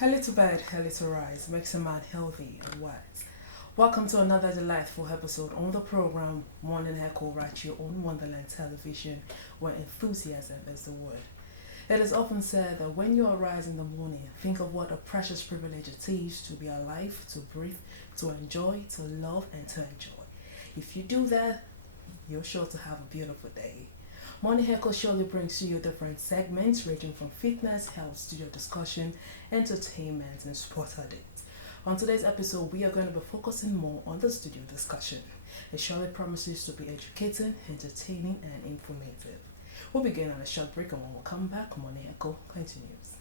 A little bed, a little rise makes a man healthy and wise. Welcome to another delightful episode on the program Morning Echo right here on Wonderland Television, where enthusiasm is the word. It is often said that when you arise in the morning, think of what a precious privilege it is to be alive, to breathe, to enjoy, to love, and to enjoy. If you do that, you're sure to have a beautiful day. Morning Echo surely brings to you different segments ranging from fitness, health, studio discussion, entertainment, and sport updates. On today's episode, we are going to be focusing more on the studio discussion. It surely promises to be educating, entertaining, and informative. We'll begin on a short break, and when we come back, Morning Echo continues.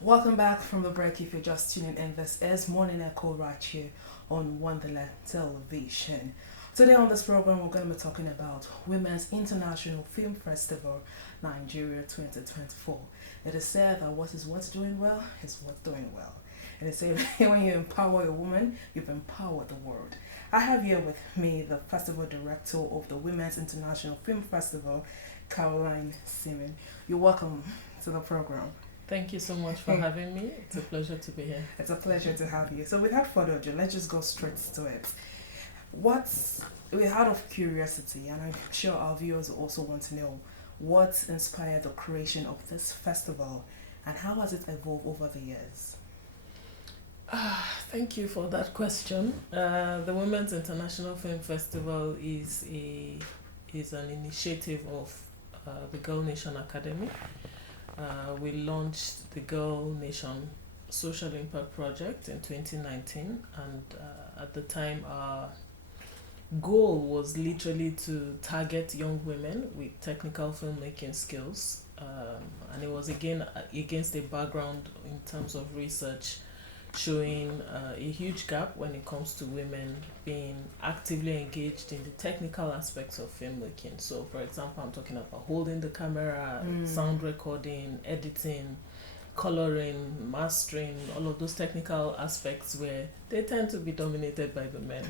Welcome back from the break. If you're just tuning in, this is Morning Echo right here on Wonderland Television. Today on this program, we're going to be talking about Women's International Film Festival Nigeria 2024. It is said that what is what's doing well is what's doing well. And it's said when you empower a woman, you've empowered the world. I have here with me the festival director of the Women's International Film Festival, Caroline Seaman. You're welcome to the program. Thank you so much for having me. It's a pleasure to be here. It's a pleasure to have you. So without further ado, let's just go straight to it. We're out of curiosity, and I'm sure our viewers also want to know what inspired the creation of this festival and how has it evolved over the years? Thank you for that question. The Women's International Film Festival is an initiative of the Girl Nation Academy. We launched the Girl Nation Social Impact Project in 2019, and at the time our goal was literally to target young women with technical filmmaking skills, and it was again against a background in terms of research showing a huge gap when it comes to women being actively engaged in the technical aspects of filmmaking. So, for example, I'm talking about holding the camera, sound recording, editing, coloring, mastering, all of those technical aspects where they tend to be dominated by the men,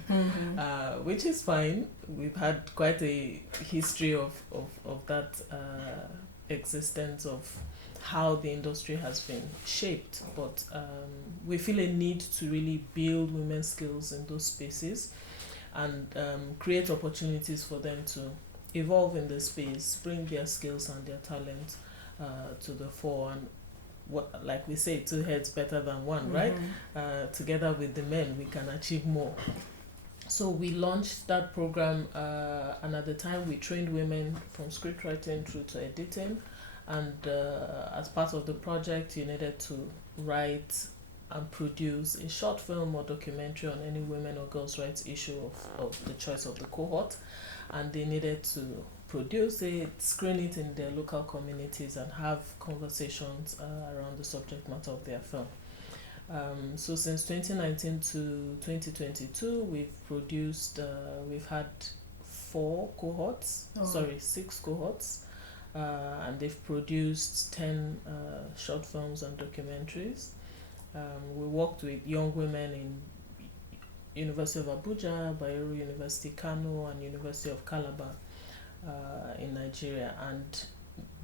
which is fine. We've had quite a history of that existence of how the industry has been shaped, but we feel a need to really build women's skills in those spaces and create opportunities for them to evolve in the space, bring their skills and their talent to the fore, and what, like we say, two heads better than one, right? Together with the men, we can achieve more. So we launched that program, and at the time we trained women from script writing through to editing. And as part of the project, you needed to write and produce a short film or documentary on any women or girls' rights issue of the choice of the cohort. And they needed to produce it, screen it in their local communities, and have conversations around the subject matter of their film. So since 2019 to 2022, we've had 6 cohorts. And they've produced 10 short films and documentaries. We worked with young women in University of Abuja, Bayero University, Kano, and University of Calabar in Nigeria. And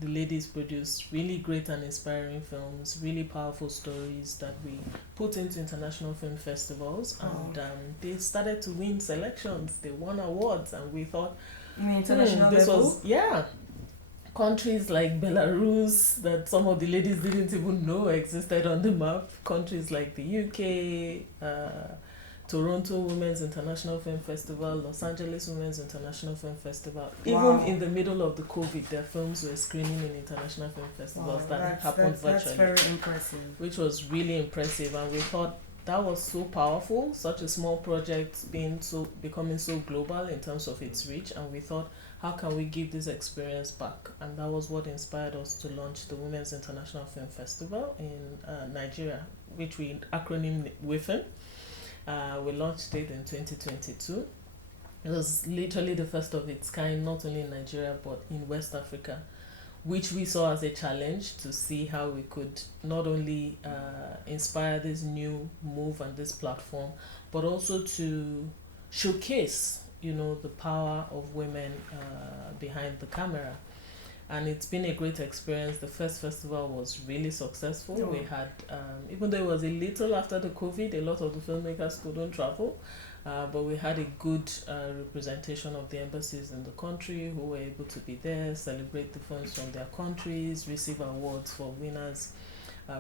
the ladies produced really great and inspiring films, really powerful stories that we put into international film festivals. And they started to win selections. They won awards, and we thought, international level? Countries like Belarus that some of the ladies didn't even know existed on the map, countries like the UK, Toronto Women's International Film Festival, Los Angeles Women's International Film Festival. Wow. Even in the middle of the COVID, their films were screening in international film festivals that happened virtually. That's very impressive. Which was really impressive, and we thought that was so powerful, such a small project becoming so global in terms of its reach, and we thought, how can we give this experience back? And that was what inspired us to launch the Women's International Film Festival in Nigeria, which we acronym WIFIN. We launched it in 2022. It was literally the first of its kind, not only in Nigeria but in West Africa, which we saw as a challenge to see how we could not only inspire this new move and this platform, but also to showcase, the power of women behind the camera. And it's been a great experience. The first festival was really successful. Oh. We had, even though it was a little after the COVID, a lot of the filmmakers couldn't travel, but we had a good representation of the embassies in the country who were able to be there, celebrate the films from their countries, receive awards for winners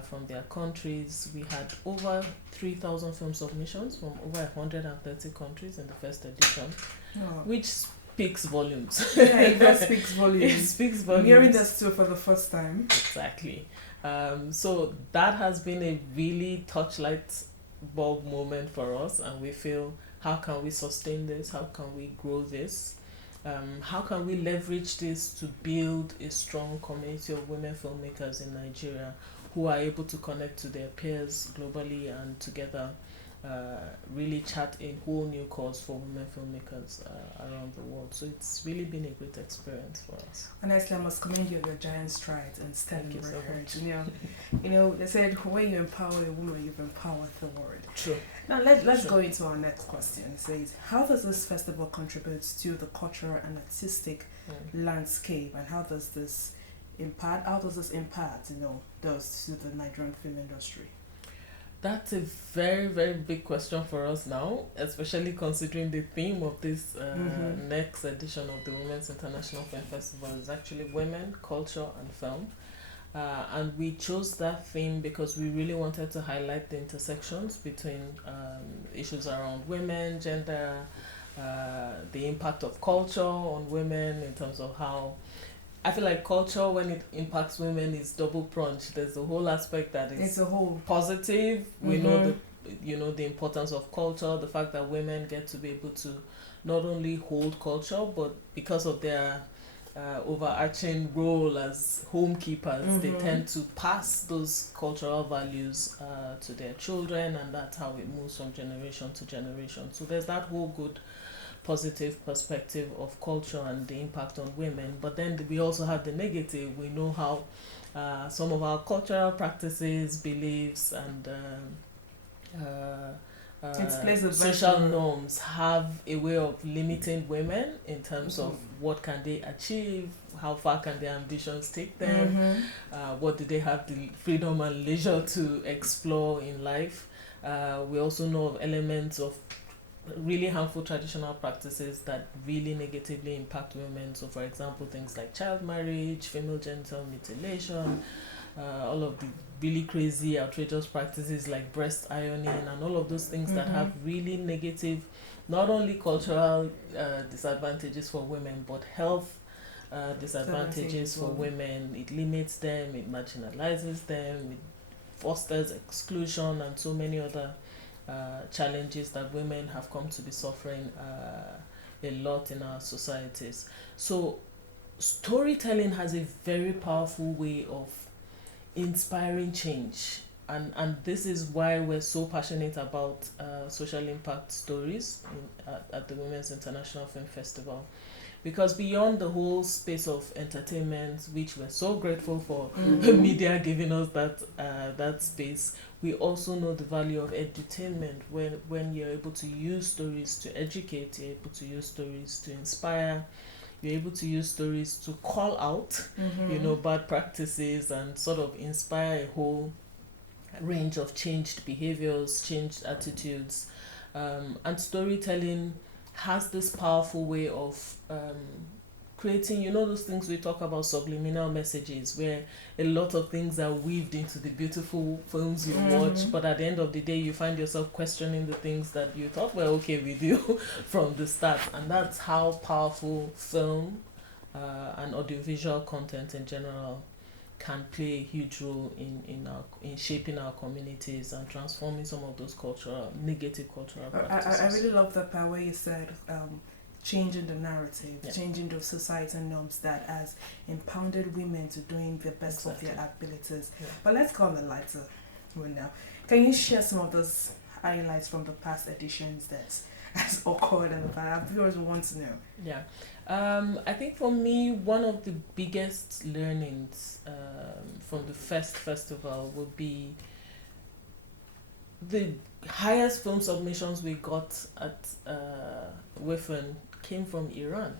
from their countries. We had over 3,000 film submissions from over 130 countries in the first edition, which speaks volumes. Yeah, it does speaks volumes. It speaks volumes. I'm hearing this too for the first time. Exactly. So that has been a really touchlight bulb moment for us, and we feel, how can we sustain this? How can we grow this? How can we leverage this to build a strong community of women filmmakers in Nigeria who are able to connect to their peers globally and together really chart a whole new cause for women filmmakers around the world. So it's really been a great experience for us. Honestly, I must commend you on your giant strides and stellar record. So They said when you empower a woman, you've empowered the world. True. Now let's go into our next question. It says, how does this festival contribute to the cultural and artistic landscape, and how does this impact those to the Nigerian film industry? That's a very, very big question for us now, especially considering the theme of this next edition of the Women's International Film Festival is actually women, culture, and film. And we chose that theme because we really wanted to highlight the intersections between issues around women, gender, the impact of culture on women in terms of how I feel like culture, when it impacts women, is double pronged. There's the whole aspect that is it's a whole positive. We know the importance of culture, the fact that women get to be able to not only hold culture, but because of their overarching role as homekeepers, they tend to pass those cultural values to their children, and that's how it moves from generation to generation. So there's that whole good positive perspective of culture and the impact on women, but then we also have the negative. We know how some of our cultural practices, beliefs, and social norms have a way of limiting women in terms of what can they achieve, how far can their ambitions take them, what do they have the freedom and leisure to explore in life. We also know of elements of really harmful traditional practices that really negatively impact women. So for example, things like child marriage, female genital mutilation, all of the really crazy, outrageous practices like breast ironing, and all of those things that have really negative, not only cultural disadvantages for women, but health disadvantages for women. It limits them, it marginalizes them, it fosters exclusion, and so many other challenges that women have come to be suffering a lot in our societies. So storytelling has a very powerful way of inspiring change, and this is why we're so passionate about social impact stories at the Women's International Film Festival. Because beyond the whole space of entertainment, which we're so grateful for media giving us that space, we also know the value of edutainment. When you're able to use stories to educate, you're able to use stories to inspire, you're able to use stories to call out, bad practices, and sort of inspire a whole range of changed behaviors, changed attitudes, and storytelling has this powerful way of creating, you know, those things we talk about, subliminal messages, where a lot of things are weaved into the beautiful films you watch, but at the end of the day you find yourself questioning the things that you thought were okay with you from the start. And that's how powerful film and audiovisual content in general can play a huge role in shaping our communities and transforming some of those negative cultural practices. I really love that part where you said changing the narrative, changing those societal norms that has impounded women to doing the best of their abilities. Yeah. But let's go on the lighter one now. Can you share some of those highlights from the past editions that has occurred in the past? Viewers will want to know. Yeah. I think for me, one of the biggest learnings from the first festival would be the highest film submissions we got at WIFN came from Iran.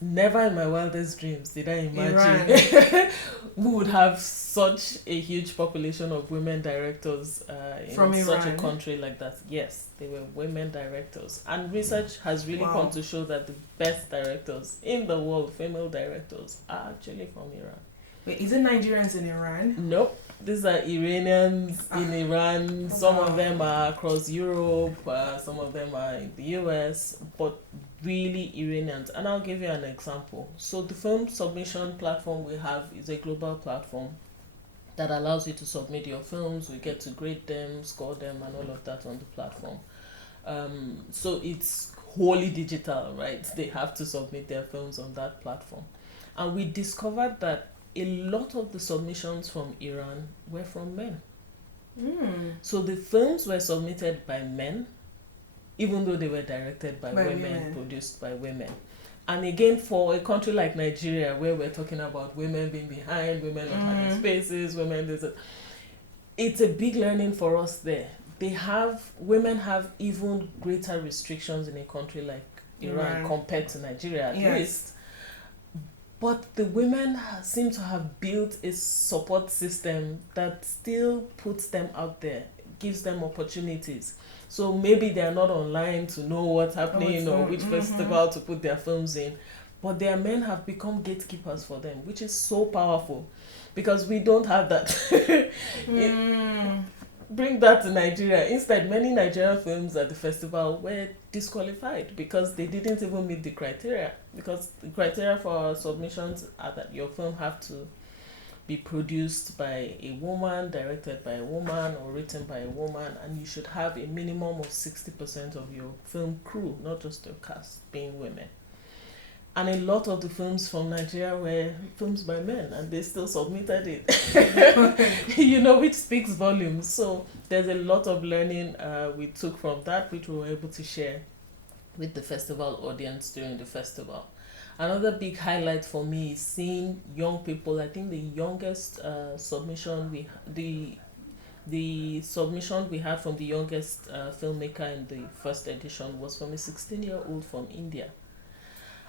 Never in my wildest dreams did I imagine we would have such a huge population of women directors in such a country like that. Yes, they were women directors. And research has really come to show that the best directors in the world, female directors, are actually from Iran. Wait, is it Nigerians in Iran? Nope. These are Iranians in Iran. Some of them are across Europe. Some of them are in the US. But really Iranians. And I'll give you an example. So the film submission platform we have is a global platform that allows you to submit your films. We get to grade them, score them, and all of that on the platform. So it's wholly digital, right? They have to submit their films on that platform. And we discovered that a lot of the submissions from Iran were from men. So the films were submitted by men, even though they were directed by women, produced by women. And again, for a country like Nigeria, where we're talking about women being behind, women not having spaces, it's a big learning for us there. Women have even greater restrictions in a country like Iran compared to Nigeria, at least. But the women seem to have built a support system that still puts them out there, gives them opportunities. So maybe they are not online to know what's happening or which festival to put their films in, but their men have become gatekeepers for them, which is so powerful because we don't have that. Bring that to Nigeria. Instead, many Nigerian films at the festival were disqualified because they didn't even meet the criteria. Because the criteria for submissions are that your film have to be produced by a woman, directed by a woman, or written by a woman, and you should have a minimum of 60% of your film crew, not just your cast, being women. And a lot of the films from Nigeria were films by men, and they still submitted it. Which speaks volumes. So there's a lot of learning we took from that, which we were able to share with the festival audience during the festival. Another big highlight for me is seeing young people. I think the youngest submission the submission we had from the youngest filmmaker in the first edition was from a 16-year-old from India.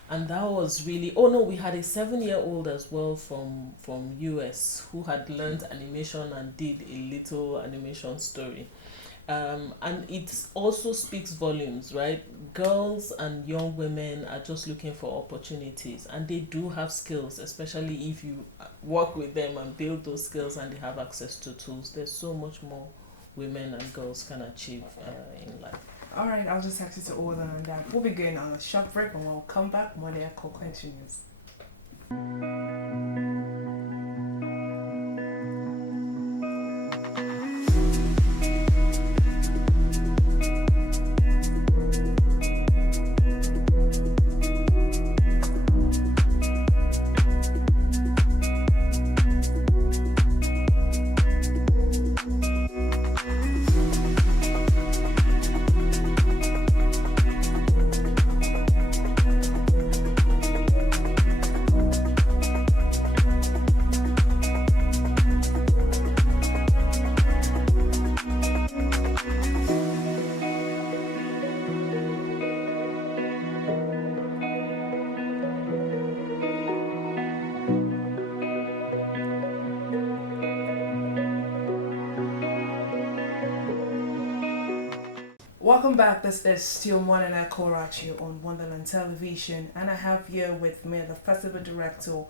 And that was really, we had a 7-year-old as well from US who had learned animation and did a little animation story. And it also speaks volumes, right? Girls and young women are just looking for opportunities, and they do have skills, especially if you work with them and build those skills and they have access to tools. There's so much more women and girls can achieve in life. All right, I'll just ask you to order on that. We'll be going on a short break and we'll come back when the echo continues. Welcome back. This is still One and I Korachi on Wonderland Television, and I have here with me the festival director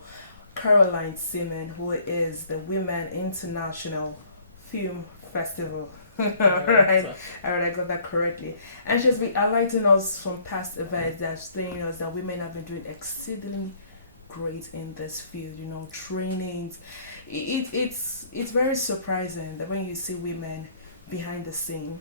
Caroline Seaman, who is the Women International Film Festival. Alright, I got that correctly. And she's been highlighting us from past events that's telling us that women have been doing exceedingly great in this field. You know, trainings. It's very surprising that when you see women behind the scene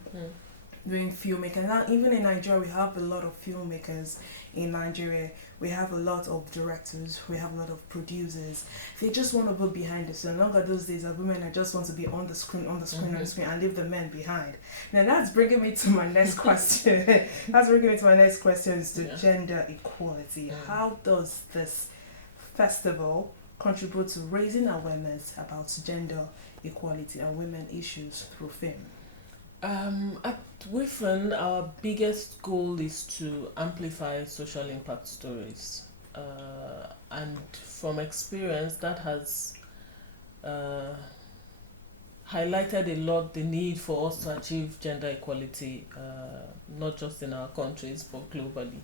doing filmmaking. Now, even in Nigeria, we have a lot of filmmakers in Nigeria. We have a lot of directors. We have a lot of producers. They just want to go behind the scene. Longer those days of women that just want to be on the screen, on the screen, and leave the men behind. Now, that's bringing me to my next question. That's bringing me to my next question is to gender equality. How does this festival contribute to raising awareness about gender equality and women issues through film? At WIFN, our biggest goal is to amplify social impact stories. And from experience, that has highlighted a lot the need for us to achieve gender equality, not just in our countries, but globally.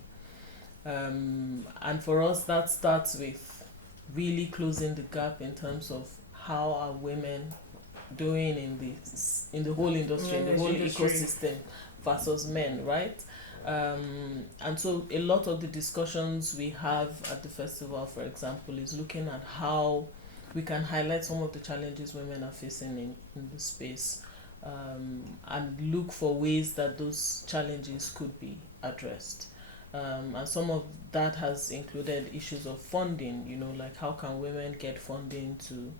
And for us, that starts with really closing the gap in terms of how are women doing in the whole industry, the whole ecosystem versus men, right? And so a lot of the discussions we have at the festival, for example, is looking at how we can highlight some of the challenges women are facing in the space, and look for ways that those challenges could be addressed. And some of that has included issues of funding, you know, like how can women get funding to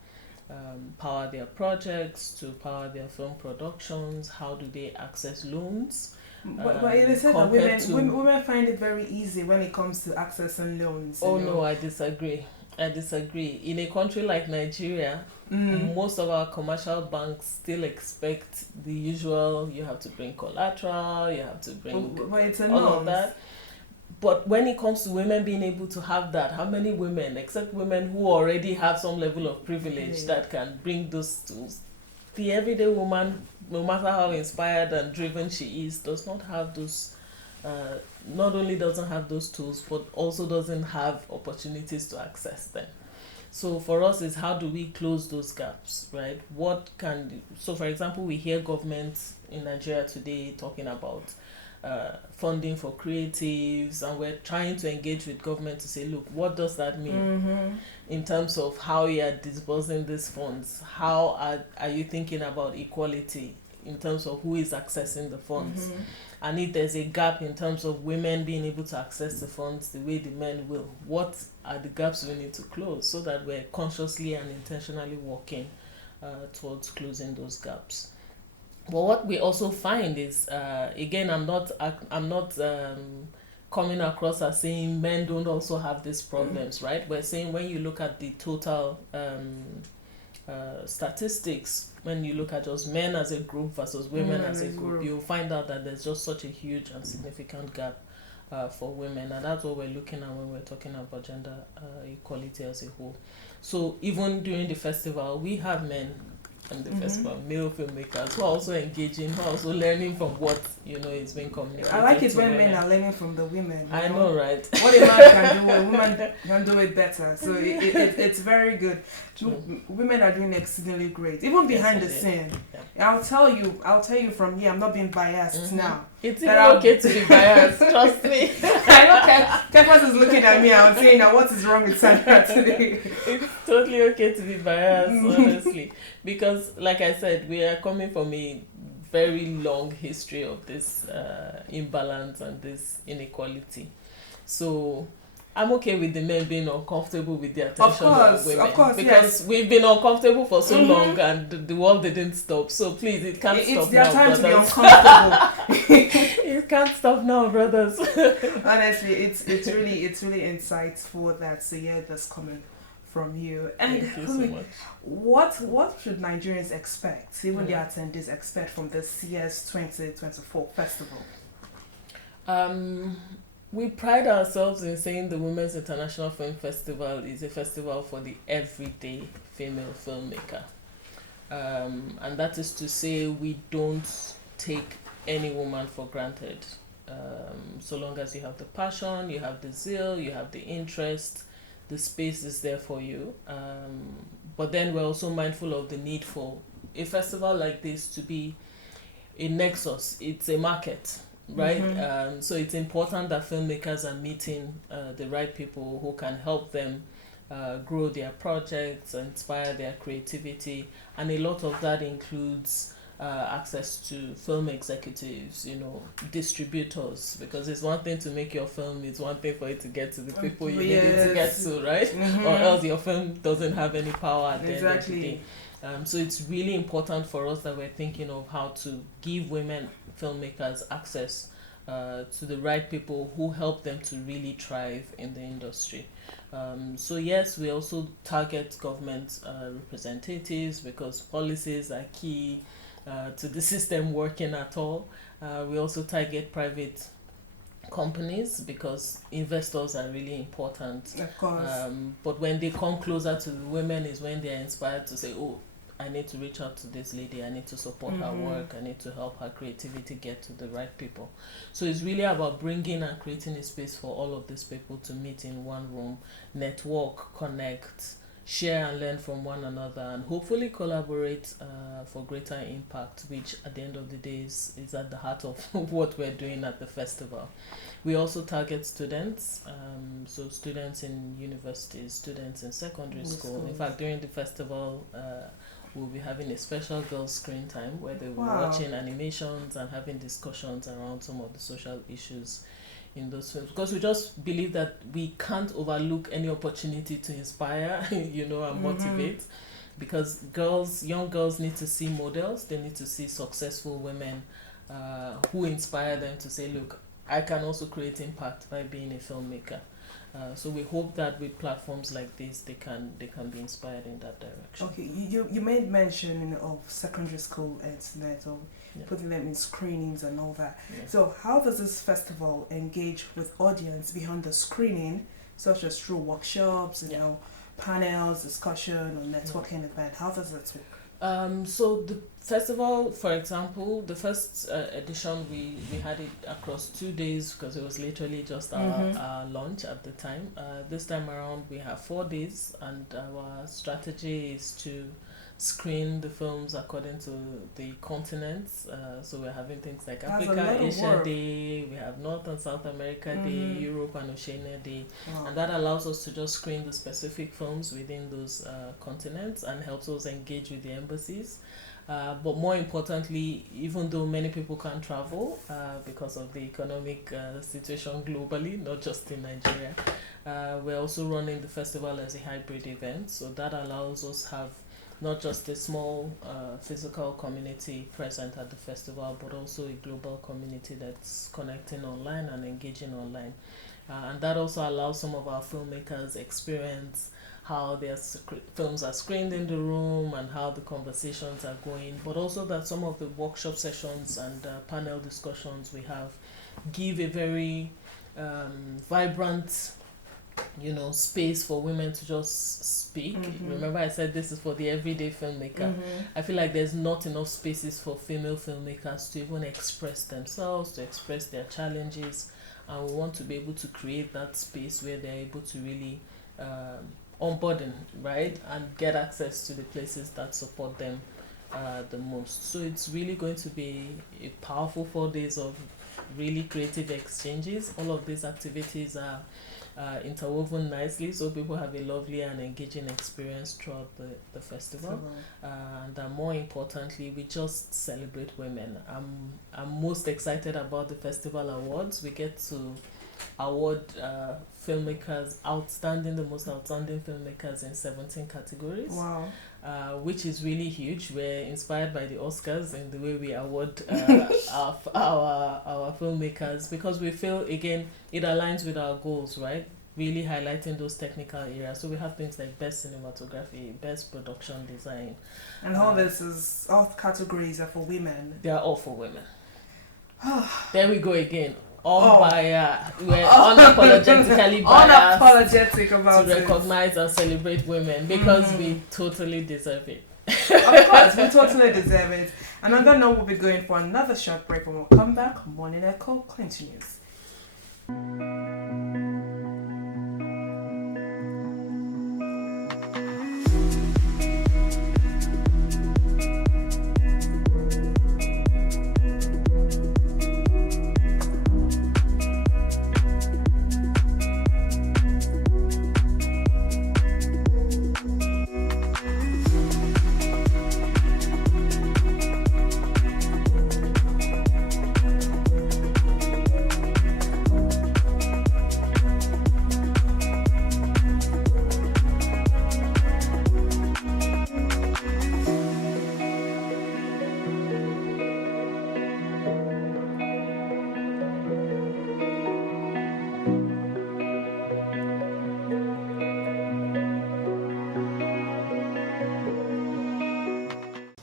power their projects, to power their film productions, how do they access loans? But they said that women find it very easy when it comes to accessing loans. Oh no, I disagree. In a country like Nigeria, most of our commercial banks still expect the usual, you have to bring collateral, you have to bring all of that. But when it comes to women being able to have that, how many women, except women who already have some level of privilege, that can bring those tools? The everyday woman, no matter how inspired and driven she is, does not have those, not only doesn't have those tools, but also doesn't have opportunities to access them. So for us is how do we close those gaps, right? So for example, we hear governments in Nigeria today talking about funding for creatives, and we're trying to engage with government to say, look, what does that mean in terms of how you are disbursing these funds? How are you thinking about equality in terms of who is accessing the funds? And if there's a gap in terms of women being able to access the funds the way the men will, what are the gaps we need to close so that we're consciously and intentionally working towards closing those gaps? But what we also find is, again, I'm not coming across as saying men don't also have these problems, right? We're saying when you look at the total statistics, when you look at just men as a group versus women as a group, you'll find out that there's just such a huge and significant gap for women, and that's what we're looking at when we're talking about gender equality as a whole. So even during the festival, we have men and the festival, male filmmakers who are also engaging, who are also learning from what is being communicated. I like it when men are learning from the women. I know, right? What a man can do, a woman can do it better. So it's very good. True. Women are doing exceedingly great, even behind the scene. Yeah. I'll tell you from here. I'm not being biased now. It's even okay to be biased. Trust me. I know Kefas is looking at me. I'm saying, now what is wrong with Sandra today? It's totally okay to be biased, honestly, because like I said, we are coming from a very long history of this imbalance and this inequality. So I'm okay with the men being uncomfortable with the attention of women. Of course, because we've been uncomfortable for so long, and the world didn't stop. So please, it can't stop now, It's their time brothers. to be uncomfortable. It can't stop now, brothers. Honestly, it's really insightful that to hear this coming from you. And thank you so much. What should Nigerians expect, even the attendees expect from the CS 2024 festival? We pride ourselves in saying the Women's International Film Festival is a festival for the everyday female filmmaker. And that is to say we don't take any woman for granted. So long as you have the passion, you have the zeal, you have the interest, the space is there for you. But then we're also mindful of the need for a festival like this to be a nexus. It's a market, right? So it's important that filmmakers are meeting the right people who can help them grow their projects, inspire their creativity, and a lot of that includes access to film executives, distributors, because it's one thing to make your film, it's one thing for it to get to the people you need it to get to, right? Or else your film doesn't have any power at the end of the day. So it's really important for us that we're thinking of how to give women filmmakers access to the right people who help them to really thrive in the industry. So yes, we also target government representatives because policies are key to the system working at all. We also target private companies because investors are really important. Of course. But when they come closer to the women is when they're inspired to say, oh, I need to reach out to this lady, I need to support her work, I need to help her creativity get to the right people. So it's really about bringing and creating a space for all of these people to meet in one room, network, connect, share and learn from one another, and hopefully collaborate for greater impact, which at the end of the day is at the heart of what we're doing at the festival. We also target students, so students in universities, students in secondary school. In fact, during the festival, we'll be having a special girls' screen time where they'll be watching animations and having discussions around some of the social issues in those films, because we just believe that we can't overlook any opportunity to inspire, and motivate, because young girls need to see models, they need to see successful women who inspire them to say, look, I can also create impact by being a filmmaker. So we hope that with platforms like this, they can be inspired in that direction. Okay, you made mention of secondary school internet, or putting them in screenings and all that. Yeah. So how does this festival engage with audience beyond the screening, such as through workshops, panels, discussion, or networking event? How does that work? So the festival, for example, the first edition, we had it across 2 days because it was literally just our launch at the time. This time around we have 4 days, and our strategy is to screen the films according to the continents. So we're having things like Africa, Asia Day, we have North and South America Day, Europe and Oceania Day, and that allows us to just screen the specific films within those continents and helps us engage with the embassies. But more importantly, even though many people can't travel because of the economic situation globally, not just in Nigeria, we're also running the festival as a hybrid event. So that allows us have not just a small physical community present at the festival, but also a global community that's connecting online and engaging online. And that also allows some of our filmmakers experience how their films are screened in the room and how the conversations are going, but also that some of the workshop sessions and panel discussions we have give a very vibrant space for women to just speak. Remember I said this is for the everyday filmmaker. I feel like there's not enough spaces for female filmmakers to even express themselves, to express their challenges, and we want to be able to create that space where they're able to really unburden, right, and get access to the places that support them the most. So it's really going to be a powerful 4 days of really creative exchanges. All of these activities are interwoven nicely, so people have a lovely and engaging experience throughout the festival. And more importantly, we just celebrate women. I'm most excited about the festival awards. We get to award filmmakers the most outstanding filmmakers in 17 categories. Wow. Which is really huge. We're inspired by the Oscars in the way we award our filmmakers, because we feel, again, it aligns with our goals, right? Really highlighting those technical areas. So we have things like best cinematography, best production design. And all categories are for women. They are all for women. There we go again. We're unapologetically biased unapologetic about to recognize and celebrate women because we totally deserve it. Of course, we totally deserve it. And on that note, we'll be going for another short break. When we'll come back, Morning Echo continues.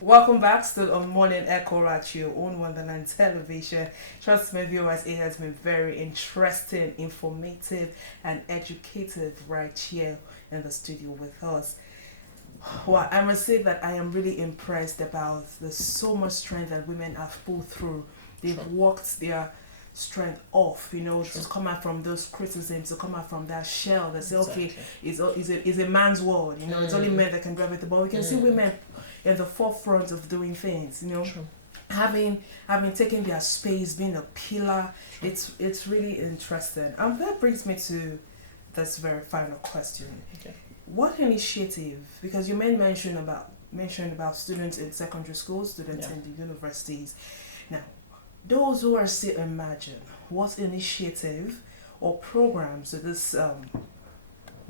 Welcome back, still on Morning Echo Radio on Wonderland Television. Trust me, viewers, it has been very interesting, informative, and educative right here in the studio with us. Well, I must say that I am really impressed about the so much strength that women have pulled through. They've worked their strength off, to come out from those criticisms, to come out from that shell that say, okay, it's a man's world, it's only men that can drive it. But we can see women in the forefront of doing things, having taken their space, being a pillar. It's really interesting. And that brings me to this very final question. Okay. What initiative, because you mentioned about students in secondary schools, students in the universities. Now, those who are still emerging, what initiative or programs do this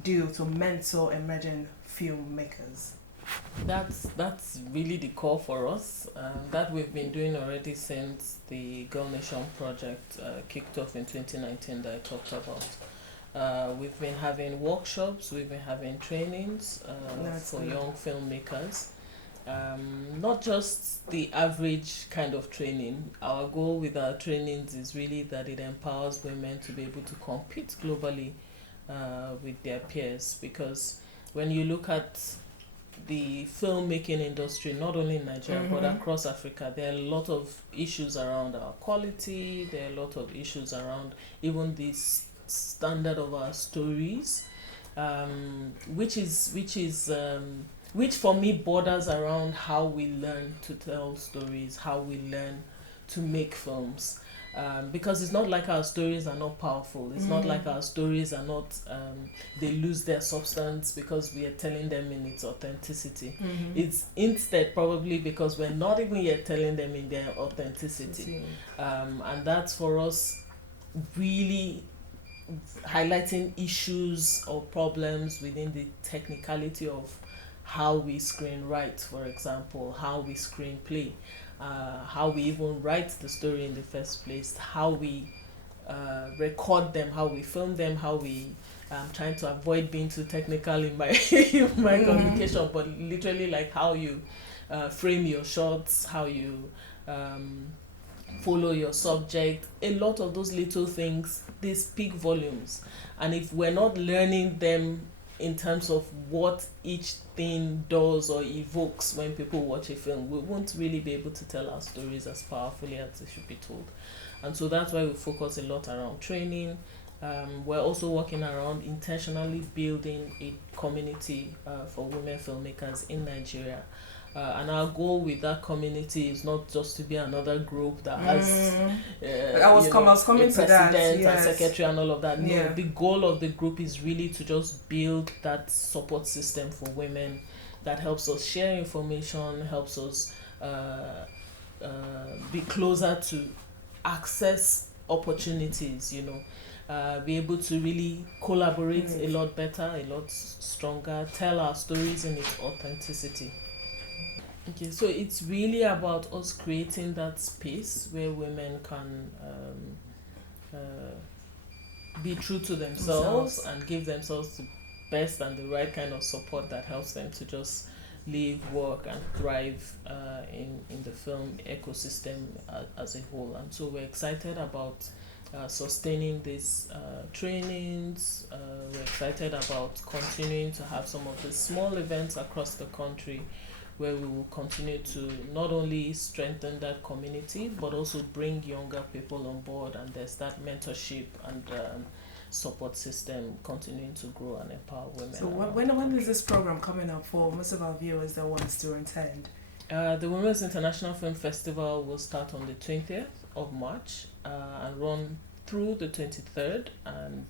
do to mentor emerging filmmakers? That's really the core for us. That we've been doing already since the Girl Nation project kicked off in 2019 that I talked about. We've been having workshops, we've been having trainings for young filmmakers. Not just the average kind of training. Our goal with our trainings is really that it empowers women to be able to compete globally with their peers, because when you look at the filmmaking industry, not only in Nigeria but across Africa, there are a lot of issues around our quality, there are a lot of issues around even the standard of our stories, which for me borders around how we learn to tell stories, how we learn to make films. Because it's not like our stories are not powerful. It's not like our stories are not, they lose their substance because we are telling them in its authenticity. It's instead probably because we're not even yet telling them in their authenticity. And that's for us really highlighting issues or problems within the technicality of how we screenwrite, for example, how we screenplay, how we even write the story in the first place, how we record them, how we film them, how we trying to avoid being too technical in my communication, but literally like how you frame your shots, how you follow your subject. A lot of those little things, they speak volumes, and if we're not learning them in terms of what each thing does or evokes when people watch a film, we won't really be able to tell our stories as powerfully as they should be told. And so that's why we focus a lot around training. We're also working around intentionally building a community for women filmmakers in Nigeria. And our goal with that community is not just to be another group that has I was coming a to that, president and secretary and all of that. No, Yeah. the goal of the group is really to just build that support system for women that helps us share information, helps us be closer to access opportunities, be able to really collaborate a lot better, a lot stronger, tell our stories in its authenticity. Okay, so it's really about us creating that space where women can be true to themselves and give themselves the best and the right kind of support that helps them to just live, work, and thrive in the film ecosystem as a whole. And so we're excited about sustaining these trainings. We're excited about continuing to have some of the small events across the country where we will continue to not only strengthen that community but also bring younger people on board, and there's that mentorship and support system continuing to grow and empower women. So when is this program coming up for most of our viewers that wants to attend? The Women's International Film Festival will start on the 20th of March and run through the 23rd, and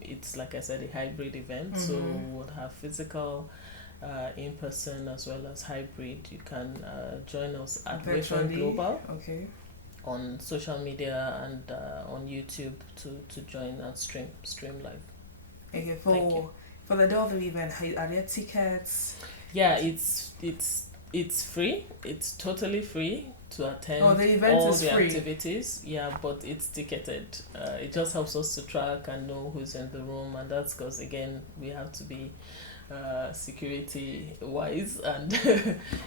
it's, like I said, a hybrid event. So we'll have physical in person as well as hybrid. You can join us at Wayfront Global on social media and on YouTube to join and stream live. Okay, for the day of the event, are there tickets? Yeah, it's free. It's totally free to attend the event all is the free. Activities. Yeah, but it's ticketed. It just helps us to track and know who's in the room, and that's because, again, we have to be security wise and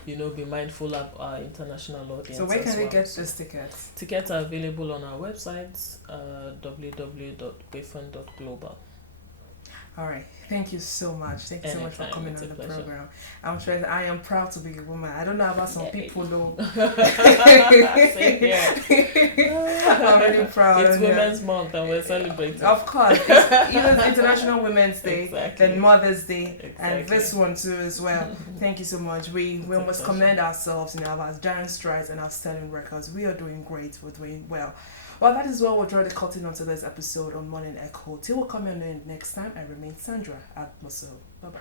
be mindful of our international audience. So where can we get these tickets? Tickets are available on our website, www.wayfront.global. All right. Thank you so much. Thank you so much for coming on the program. I am proud to be a woman. I don't know about some people though. Same here. I'm really proud. It's Women's Month and we're celebrating. Of course. It's even International Women's Day, exactly. then Mother's Day, exactly. and this one too as well. Thank you so much. We must commend ourselves in our giant strides and our sterling records. We are doing great. We're doing well. Well, that is where we'll draw the curtain onto this episode on Morning Echo. Till we'll come in next time, I remain Sandra at Mosul. Bye-bye.